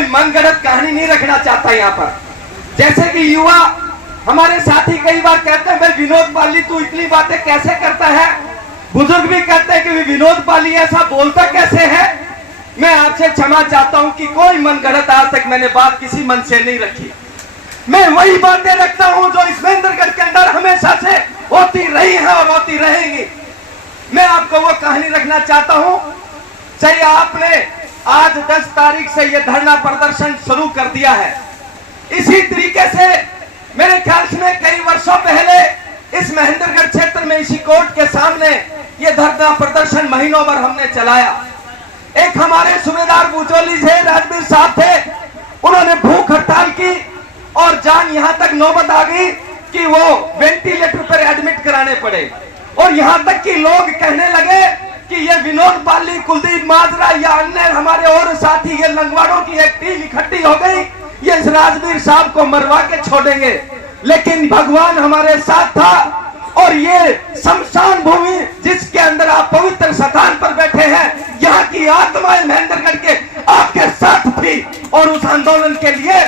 कोई मनगढ़ंत कहानी नहीं रखना चाहता यहाँ पर। जैसे कि युवा हमारे साथी कई बार कहते हैं भाई विनोद पाली तू इतनी बातें कैसे करता है, बुजुर्ग भी कहते हैं कि विनोद पाली ऐसा बोलता कैसे है। मैं आपसे क्षमा चाहता हूं कि कोई मनगढ़ंत आज तक मैंने बात किसी मन से नहीं रखी। मैं वही बातें रखता हूं जो इस महेंद्रगढ़ के अंदर हमेशा से होती रही है और होती रहेंगी। मैं आपको वो कहानी रखना चाहता हूं। सही आपने आज 10 तारीख से ये धरना प्रदर्शन शुरू कर दिया है। इसी तरीके से मेरे ख्याल से कई वर्षों पहले इस महेंद्रगढ़ क्षेत्र में इसी कोर्ट के सामने ये धरना प्रदर्शन महीनों भर हमने चलाया। एक हमारे सूबेदार बुचोली से राजवीर साहब थे, उन्होंने भूख हड़ताल की और जान यहां तक नौबत आ गई कि वो वेंटिलेटर पर एडमिट कराने पड़े। और यहां तक कि लोग कहने लगे कि ये विनोद पाली, कुलदीप माजरा या अन्य हमारे और साथी, ये लंगवाड़ों की एक टीम इकट्ठी हो गई, ये इस राजवीर साहब को मरवा के छोड़ेंगे। लेकिन भगवान हमारे साथ था और ये शमशान भूमि जिसके अंदर आप पवित्र स्थान पर बैठे हैं, यहाँ की आत्माएं महेंद्रगढ़ के आपके साथ थी। और उस आंदोलन के लिए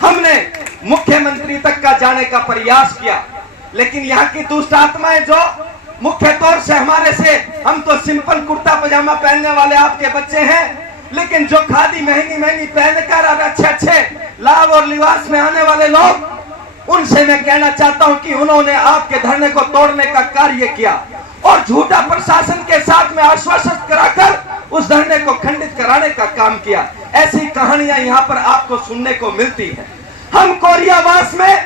हमने मुख्यमंत्री तक का जाने का प्रयास किया। लेकिन यहाँ की दुष्ट आत्माएं जो मुख्य तौर से हमारे से, हम तो सिंपल कुर्ता पजामा पहनने वाले आपके बच्चे हैं, लेकिन जो खादी महंगी महंगी पहनकर और अच्छे अच्छे लाभ और लिबास में आने वाले लोग, उनसे मैं कहना चाहता हूं कि उन्होंने आपके धरने को तोड़ने का कार्य किया और झूठा प्रशासन के साथ में आश्वासन कराकर उस धरने को खंडित कराने का काम किया। ऐसी कहानियां यहाँ पर आपको सुनने को मिलती है। हम कोरियावास में,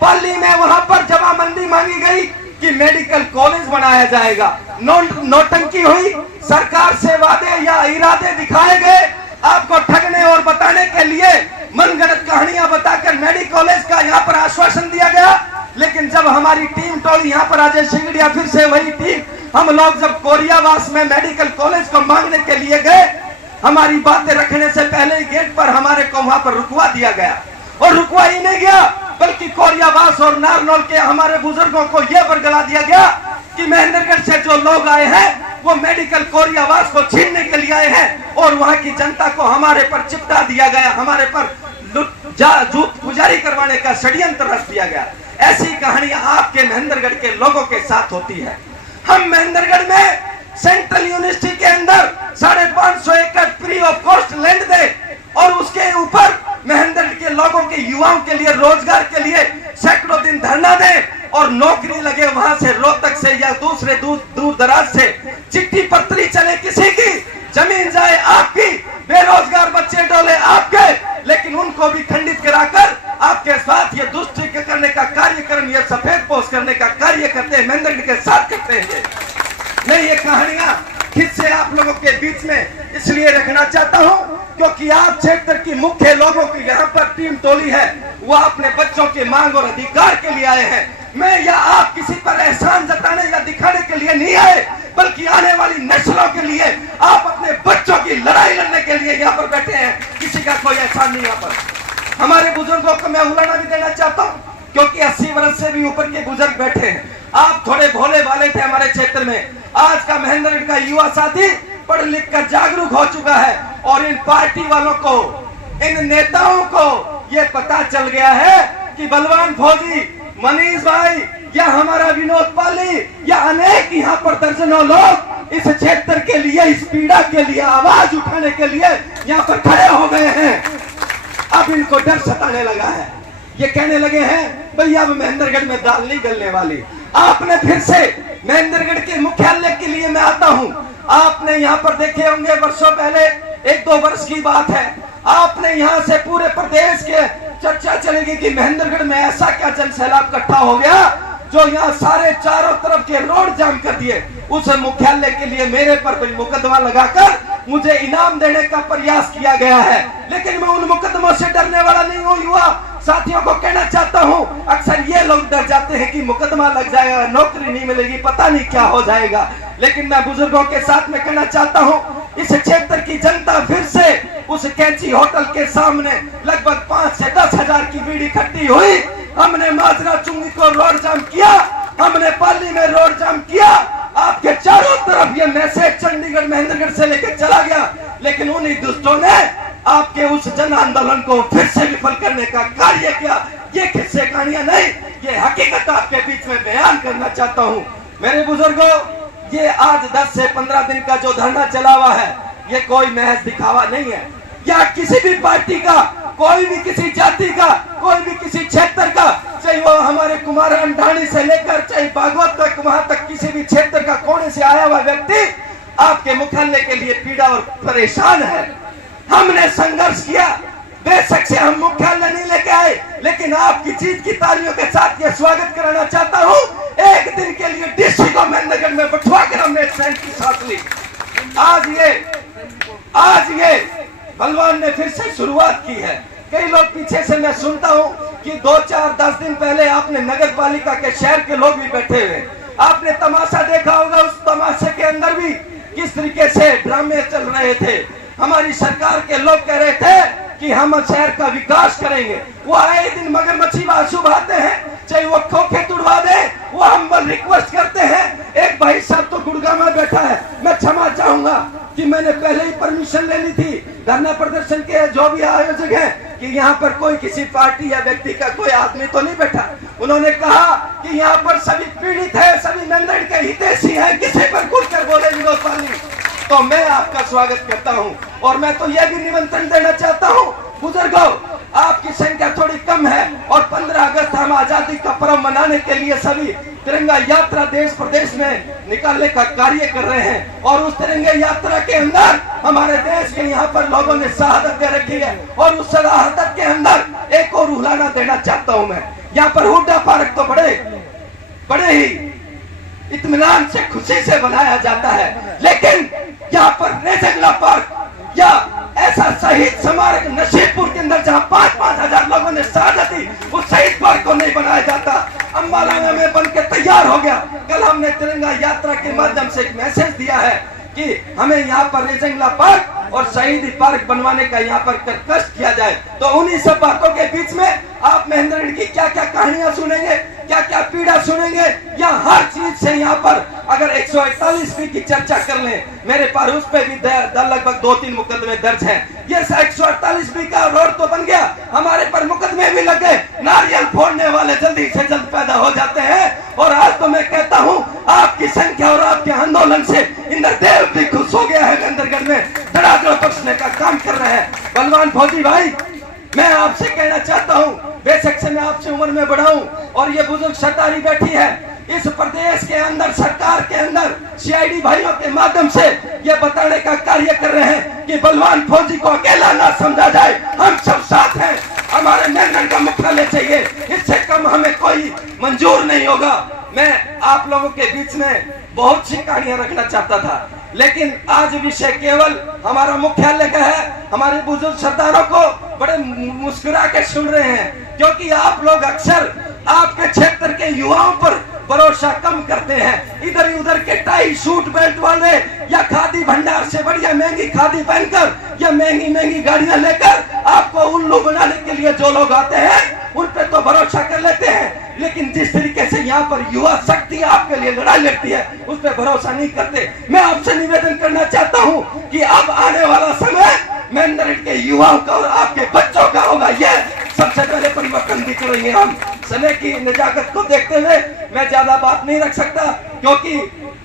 पाली में, वहां पर जमाबंदी मांगी गई कि मेडिकल कॉलेज बनाया जाएगा। नौटंकी हुई, सरकार से वादे या इरादे दिखाए गए आपको ठगने और बताने के लिए, मनगढ़ंत कहानियां बताकर मेडिकल कॉलेज का यहाँ पर आश्वासन दिया गया। लेकिन जब हमारी टीम टोली यहाँ पर अजय सिंगड़िया, फिर से वही टीम, हम लोग जब कोरियावास में मेडिकल कॉलेज को मांगने के लिए गए, हमारी बातें रखने से पहले गेट पर हमारे को वहां पर रुकवा दिया गया। और रुकवा ही नहीं गया, बल्कि कोरियावास और नारनौल के हमारे बुजुर्गों को यह बरगला दिया गया कि महेंद्रगढ़ से जो लोग आए हैं वो मेडिकल कोरियावास को छीनने के लिए आए हैं। और वहां की जनता को हमारे पर चिपटा दिया गया, हमारे पर जूत पुजारी करवाने का षड्यंत्र रच दिया गया। ऐसी कहानियां आपके महेंद्रगढ़ के लोगों के साथ होती है। हम महेंद्रगढ़ में सेंट्रल यूनिवर्सिटी के अंदर 550 एकड़ फ्री ऑफ कॉस्ट लैंड दे और उसके ऊपर महेंद्रगढ़ के लोगों के, युवाओं के लिए, रोजगार के लिए सैकड़ों दिन धरना दे और नौकरी लगे वहां से, रोहतक से या दूसरे दूर दराज से चिट्ठी पत्री चले किसी की, जमीन जाए आपकी, बेरोजगार बच्चे डोले आपके, लेकिन उनको भी खंडित कराकर आपके साथ ये दुष्ट करने का कार्यक्रम, ये सफेद पोस्ट करने का कार्य करते हैं, महेंद्रगढ़ के साथ करते हैं। मैं ये कहानियां फिर से आप लोगों के बीच में इसलिए रखना चाहता हूं क्योंकि आप क्षेत्र की मुख्य लोगों की यहाँ पर टीम टोली है, वो अपने बच्चों के मांग और अधिकार के लिए आए हैं। मैं या आप किसी पर एहसान जताने या दिखाने के लिए नहीं आए, बल्कि आने वाली नस्लों के लिए, आप अपने बच्चों की लड़ाई लड़ने के लिए यहाँ पर बैठे हैं। किसी का कोई एहसान नहीं। यहाँ पर हमारे बुजुर्गों को मैं उलाना भी देना चाहता हूँ क्योंकि 80 वर्ष से भी ऊपर के बुजुर्ग बैठे हैं। आप थोड़े भोले भाले थे हमारे क्षेत्र में। आज का महेंद्रगढ़ का युवा साथी पढ़ लिख कर जागरूक हो चुका है और इन पार्टी वालों को, इन नेताओं को ये पता चल गया है कि बलवान फौजी, मनीष भाई या हमारा विनोद पाली या अनेक यहाँ पर दर्जनों लोग इस क्षेत्र के लिए, इस पीड़ा के लिए आवाज उठाने के लिए यहाँ पर खड़े हो गए हैं। अब इनको डर सताने लगा है। ये कहने लगे हैं भैया अब महेंद्रगढ़ में दाल नहीं गलने वाली। आपने फिर से महेंद्रगढ़ के मुख्यालय के लिए मैं आता हूँ। आपने यहाँ पर देखे होंगे वर्षों पहले, 1-2 वर्ष की बात है, आपने यहाँ से पूरे प्रदेश के चर्चा चलेगी कि महेंद्रगढ़ में ऐसा क्या जन सैलाब इकट्ठा हो गया जो यहाँ सारे चारों तरफ के रोड जाम कर दिए। उस मुख्यालय के लिए मेरे पर मुकदमा लगाकर मुझे इनाम देने का प्रयास किया गया है, लेकिन मैं उन मुकदमों से डरने वाला नहीं हूँ। युवा साथियों को कहना चाहता हूँ, अक्सर ये लोग डर जाते हैं कि मुकदमा लग जाएगा, नौकरी नहीं मिलेगी, पता नहीं क्या हो जाएगा। लेकिन मैं बुजुर्गों के साथ में कहना चाहता हूँ, इस क्षेत्र की जनता फिर से उस कैंची होटल के सामने लगभग 5 से 10 हजार की भीड़ इकट्ठी हुई। हमने माजरा चुंगी को रोड जाम किया, हमने पाली में रोड जाम किया। आपके चारों तरफ ये मैसेज चंडीगढ़ महेंद्रगढ़ से लेकर चला गया, लेकिन उन्हीं दुष्टों ने आपके उस जन आंदोलन को फिर से विफल करने का कार्य किया। ये किस्से कहानियां नहीं, ये हकीकत आपके बीच में बयान करना चाहता हूं। मेरे बुजुर्गों, ये आज 10 से 15 दिन का जो धरना चला हुआ है, ये कोई महज दिखावा नहीं है, या किसी भी पार्टी का, कोई भी किसी जाति का, कोई भी किसी क्षेत्र का, चाहे वो हमारे कुमार अंडाणी से लेकर चाहे बागवत तक, वहां तक किसी भी क्षेत्र का कोने से आया हुआ व्यक्ति आपके मुख्यालय के लिए पीड़ा और परेशान है। हमने संघर्ष किया, बेशक से हम मुख्यालय नहीं लेके आए, लेकिन आपकी जीत की तालियों के साथ ये स्वागत कराना चाहता हूं। एक दिन के लिए डीसी को महेंद्रगढ़ में बैठवा कर हमने चैन की सांस ली। आज ये बलवान ने फिर से शुरुआत की है। कई लोग पीछे से मैं सुनता हूं कि 2, 4, 10 दिन पहले आपने नगर पालिका के शहर के लोग भी बैठे हुए, आपने तमाशा देखा होगा। उस तमाशे के अंदर भी किस तरीके से ड्रामे चल रहे थे। हमारी सरकार के लोग कह रहे थे कि हम शहर का विकास करेंगे। वो आए दिन मगरमच्छी आंसू बहाते हैं, चाहे वो खोखे तुड़वा दे, वो हम रिक्वेस्ट करते हैं। एक भाई साहब तो गुड़गांव में बैठा है, मैं क्षमा चाहूंगा कि मैंने पहले ही परमिशन ले ली थी धरना प्रदर्शन के जो भी आयोजक हैं कि यहाँ पर कोई किसी पार्टी या व्यक्ति का कोई आदमी तो नहीं बैठा। उन्होंने कहा कि यहाँ पर सभी पीड़ित है, सभी महेंद्रगढ़ के हितैषी हैं, किसी पर खुलकर बोले विनोद पाली। तो मैं आपका स्वागत करता हूं और मैं तो यह भी निमंत्रण देना चाहता हूं, बुजुर्गों, आपकी संख्या थोड़ी कम है और 15 अगस्त हम आजादी का पर्व मनाने के लिए सभी तिरंगा यात्रा देश प्रदेश में निकालने का कार्य कर रहे हैं। और उस तिरंगा यात्रा के अंदर हमारे देश के यहाँ पर लोगों ने शहादत दे रखी है और उस शहादत के अंदर एक और उलाना देना चाहता हूं मैं। यहाँ पर हुड्डा पार्क तो बड़े ही इत्मीनान से, खुशी से बनाया जाता है, लेकिन यहाँ पर रेजंगला पार्क या ऐसा शहीद स्मारक नसीबपुर के अंदर जहाँ 5-5 हजार लोगों ने शहादत दी, उस शहीद पार्क को नहीं बनाया जाता। अम्बाला में बन के तैयार हो गया। कल हमने तिरंगा यात्रा के माध्यम से एक मैसेज दिया है कि हमें यहाँ पर रेजंगला पार्क और शहीदी पार्क बनवाने का यहाँ पर कष्ट किया जाए। तो उन्हीं सब बातों के बीच में आप महेंद्रगढ़ की क्या क्या कहानियां सुनेंगे, क्या क्या पीड़ा सुनेंगे, या हर चीज से यहाँ पर अगर 148 की चर्चा कर लें, मेरे पास उस पर भी लगभग 2-3 मुकदमे दर्ज हैं। ये 148 का रोड तो बन गया, हमारे पर मुकदमे भी लग गए। नारियल फोड़ने वाले जल्दी से जल्द पैदा हो जाते हैं। और आज तो मैं कहता हूँ आपकी संख्या और आपके आंदोलन से इंद्रदेव भी खुश हो गया है, महेंद्रगढ़ में धड़ाधड़ बख्शने का काम कर रहे हैं। बलवान फौजी भाई, मैं आपसे कहना चाहता हूं, बेशक से मैं आपसे उम्र में बड़ा हूं और ये बुजुर्ग सरदारी बैठी है, इस प्रदेश के अंदर सरकार के अंदर सीआईडी भाइयों के माध्यम से ये बताने का कार्य कर रहे हैं कि बलवान फौजी को अकेला ना समझा जाए, हम सब साथ हैं। हमारे महेंद्रगढ़ का मुख्यालय चाहिए, इससे कम हमें कोई मंजूर नहीं होगा। मैं आप लोगों के बीच में बहुत सी कहानियां रखना चाहता था, लेकिन आज विषय केवल हमारा मुख्यालय का है। हमारे बुजुर्ग सरदारों को बड़े मुस्कुरा के सुन रहे हैं, क्योंकि आप लोग अक्सर आपके क्षेत्र के युवाओं पर भरोसा कम करते हैं। इधर उधर के टाई सूट बेल्ट वाले या खादी भंडार से बढ़िया महंगी खादी पहनकर या महंगी गाड़ियां लेकर आपको उल्लू बनाने के लिए जो लोग आते हैं उन पे तो भरोसा कर लेते हैं, लेकिन जिस तरीके से यहाँ पर युवा शक्ति आपके लिए लड़ाई लड़ती है उस पर भरोसा नहीं करते। मैं आपसे निवेदन करना चाहता हूँ कि अब आने वाला समय महेंद्रगढ़ के युवाओं का और आपके बच्चों का होगा। यह सबसे पहले परिवर्तन भी करेंगे हम। समय की नजाकत को देखते हुए मैं ज्यादा बात नहीं रख सकता, क्योंकि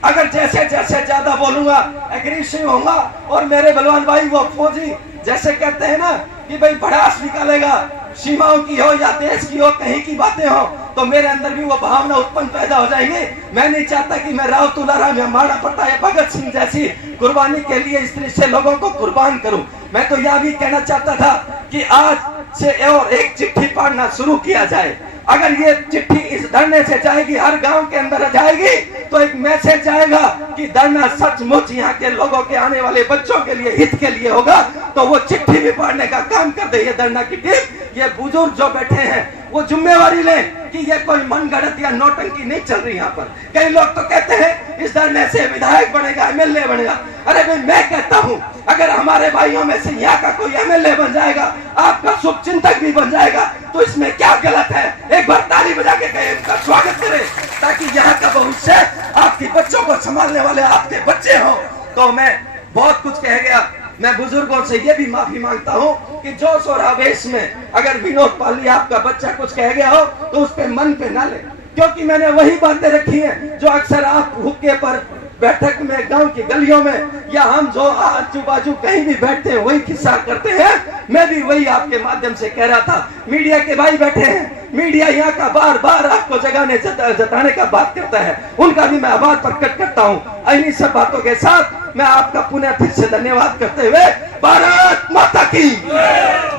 अगर जैसे जैसे ज्यादा बोलूंगा एग्रेसिव होगा और मेरे बलवान भाई वो फौजी जैसे कहते हैं ना कि भाई भड़ास निकालेगा, सीमाओं की हो या देश की हो, कहीं की बातें हो, तो मेरे अंदर भी वो भावना उत्पन्न पैदा हो जाएंगे। मैं नहीं चाहता कि मैं राव तुलाराम या महाराणा प्रताप या भगत सिंह जैसी कुर्बानी के लिए इस तरह से लोगों को कुर्बान करूं। मैं तो यह भी कहना चाहता था कि आज से और एक चिट्ठी पढ़ना शुरू किया जाए। अगर ये चिट्ठी इस धरने से जाएगी, हर गांव के अंदर जाएगी, तो एक मैसेज जाएगा कि धरना सचमुच यहाँ के लोगों के आने वाले बच्चों के लिए, हित के लिए होगा। तो वो चिट्ठी भी पढ़ने का काम कर दे ये धरना की टीम। ये बुजुर्ग जो बैठे हैं वो जिम्मेवारी लें कि ये कोई मनगढ़ंत या नौटंकी नहीं चल रही यहाँ पर। कई लोग तो कहते हैं इस धरने से विधायक बनेगा, एमएलए बनेगा। अरे भाई, मैं कहता हूँ अगर हमारे भाइयों में से यहाँ का कोई एमएलए बन जाएगा, आपका शुभ चिंतक भी बन जाएगा, तो इसमें क्या गलत है? एक बार ताली बजा के कहें, उनका स्वागत करें, ताकि यहाँ का भविष्य आपके बच्चों को संभालने वाले आपके बच्चे हों। तो मैं बहुत कुछ कह गया, मैं बुजुर्गों से ये भी माफी मांगता हूँ कि जोश और आवेश में अगर विनोद पाली आपका बच्चा कुछ कह गया हो तो उस पे मन पे ना ले, क्योंकि मैंने वही बातें रखी हैं जो अक्सर आप हुक्के पर, बैठक में, गांव की गलियों में, या हम जो आजू बाजू कहीं भी बैठते हैं वही किस्सा करते हैं। मैं भी वही आपके माध्यम से कह रहा था। मीडिया के भाई बैठे हैं, मीडिया यहाँ का बार बार आपको जताने का बात करता है, उनका भी मैं आभार प्रकट करता हूँ। इन्हीं सब बातों के साथ मैं आपका पुनः फिर से धन्यवाद करते हुए भारत माता की,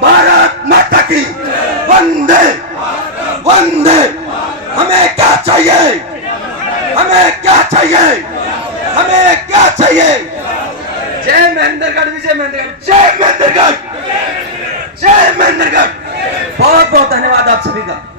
भारत माता की, वंदे वंदे। हमें क्या चाहिए, हमें क्या चाहिए, हमें क्या चाहिए? जय महेंद्रगढ़, विजय महेंद्रगढ़, जय महेंद्रगढ़, जय महेंद्रगढ़। बहुत बहुत धन्यवाद आप सभी का।